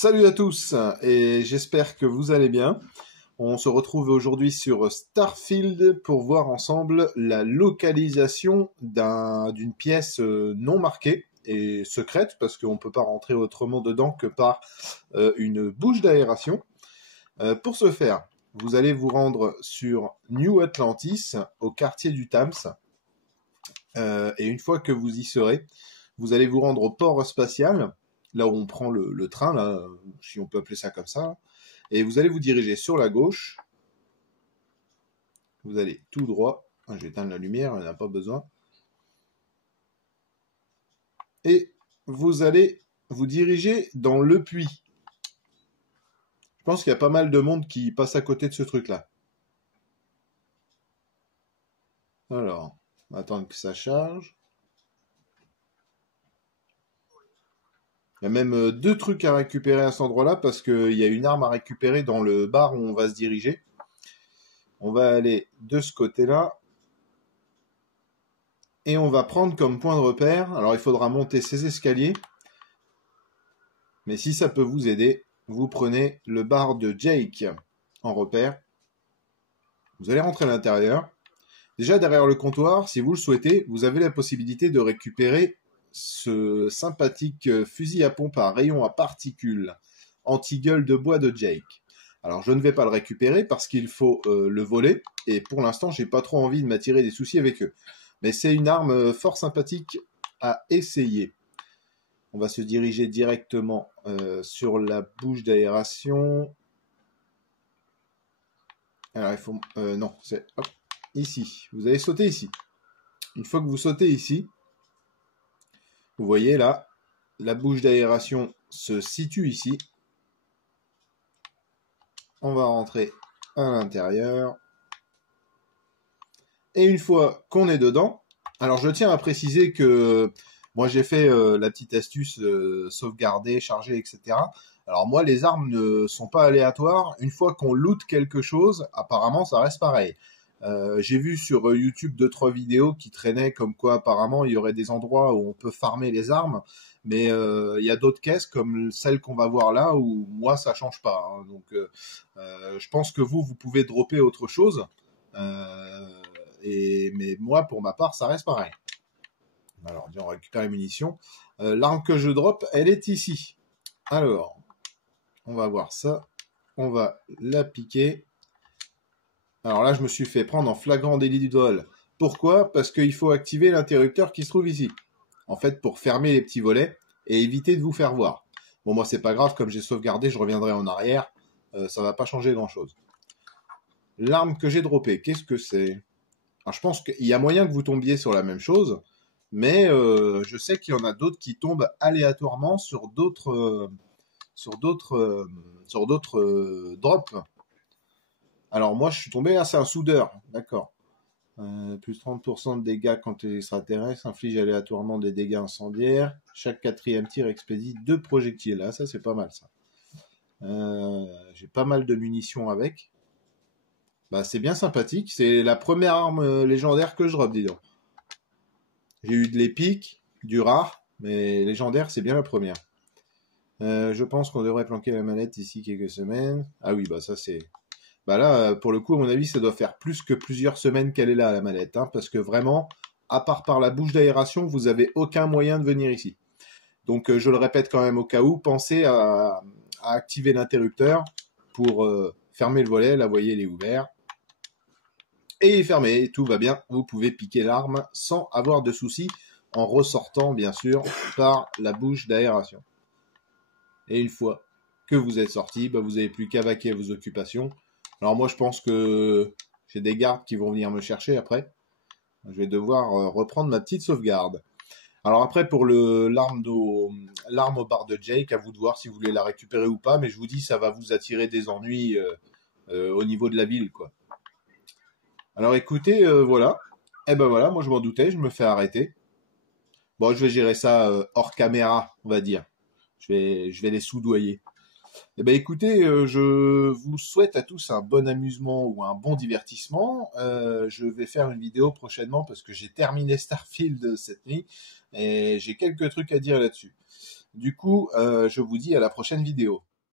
Salut à tous et j'espère que vous allez bien. On se retrouve aujourd'hui sur Starfield pour voir ensemble la localisation d'une pièce non marquée et secrète parce qu'on ne peut pas rentrer autrement dedans que par une bouche d'aération. Pour ce faire, vous allez vous rendre sur New Atlantis, au quartier du Thames. Et une fois que vous y serez, vous allez vous rendre au port spatial, là où on prend le train, là, si on peut appeler ça comme ça, et vous allez vous diriger sur la gauche. Vous allez tout droit. Je vais éteindre la lumière, elle n'a pas besoin. Et vous allez vous diriger dans le puits. Je pense qu'il y a pas mal de monde qui passe à côté de ce truc-là. Alors, on va attendre que ça charge. Il y a même deux trucs à récupérer à cet endroit-là parce qu'il y a une arme à récupérer dans le bar où on va se diriger. On va aller de ce côté-là. Et on va prendre comme point de repère. Alors il faudra monter ces escaliers. Mais si ça peut vous aider, vous prenez le bar de Jake en repère. Vous allez rentrer à l'intérieur. Déjà derrière le comptoir, si vous le souhaitez, vous avez la possibilité de récupérer ce sympathique fusil à pompe à rayon à particules anti-gueule de bois de Jake. Alors je ne vais pas le récupérer parce qu'il faut le voler et pour l'instant j'ai pas trop envie de m'attirer des soucis avec eux. Mais c'est une arme fort sympathique à essayer. On va se diriger directement sur la bouche d'aération. Alors il faut... non, c'est... Hop, ici. Vous allez sauter ici. Une fois que vous sautez ici, vous voyez là, la bouche d'aération se situe ici. On va rentrer à l'intérieur. Et une fois qu'on est dedans, alors je tiens à préciser que moi j'ai fait la petite astuce sauvegarder, charger, etc. Alors moi les armes ne sont pas aléatoires. Une fois qu'on loot quelque chose, apparemment ça reste pareil. J'ai vu sur YouTube 2-3 vidéos qui traînaient comme quoi apparemment il y aurait des endroits où on peut farmer les armes, mais il y a d'autres caisses comme celle qu'on va voir là où moi ça change pas. Hein. Donc je pense que vous pouvez dropper autre chose, mais moi pour ma part ça reste pareil. Alors on récupère les munitions. L'arme que je drop, elle est ici. Alors on va voir ça. On va la piquer. Alors là, je me suis fait prendre en flagrant délit du vol. Pourquoi? Parce qu'il faut activer l'interrupteur qui se trouve ici. En fait, pour fermer les petits volets et éviter de vous faire voir. Bon, moi, c'est pas grave. Comme j'ai sauvegardé, je reviendrai en arrière. Ça va pas changer grand-chose. L'arme que j'ai droppée, qu'est-ce que c'est? Alors, je pense qu'il y a moyen que vous tombiez sur la même chose. Mais je sais qu'il y en a d'autres qui tombent aléatoirement sur d'autres drops. Alors moi, je suis tombé, c'est un soudeur, d'accord. Plus 30% de dégâts quand les extraterrestres infligent aléatoirement des dégâts incendiaires. Chaque quatrième tir expédie 2 projectiles. Ah, ça, c'est pas mal, ça. J'ai pas mal de munitions avec. Bah, c'est bien sympathique. C'est la première arme légendaire que je drop, dis donc. J'ai eu de l'épique, du rare, mais légendaire, c'est bien la première. Je pense qu'on devrait planquer la manette ici quelques semaines. Ah oui, bah ça, c'est... Bah là, pour le coup, à mon avis, ça doit faire plus que plusieurs semaines qu'elle est là, la manette. Hein, parce que vraiment, à part par la bouche d'aération, vous n'avez aucun moyen de venir ici. Donc, je le répète quand même au cas où, pensez à activer l'interrupteur pour fermer le volet. Là, vous voyez, il est ouvert. Et il est fermé, tout va bien. Vous pouvez piquer l'arme sans avoir de soucis, en ressortant, bien sûr, par la bouche d'aération. Et une fois que vous êtes sorti, bah, vous n'avez plus qu'à vaquer à vos occupations. Alors moi, je pense que j'ai des gardes qui vont venir me chercher après. Je vais devoir reprendre ma petite sauvegarde. Alors après, pour l'arme au bar de Jake, à vous de voir si vous voulez la récupérer ou pas. Mais je vous dis, ça va vous attirer des ennuis au niveau de la ville, quoi. Alors écoutez, voilà. Eh ben voilà, moi je m'en doutais, je me fais arrêter. Bon, je vais gérer ça hors caméra, on va dire. Je vais les soudoyer. Eh ben écoutez, je vous souhaite à tous un bon amusement ou un bon divertissement. Je vais faire une vidéo prochainement parce que j'ai terminé Starfield cette nuit et j'ai quelques trucs à dire là-dessus. Du coup, je vous dis à la prochaine vidéo.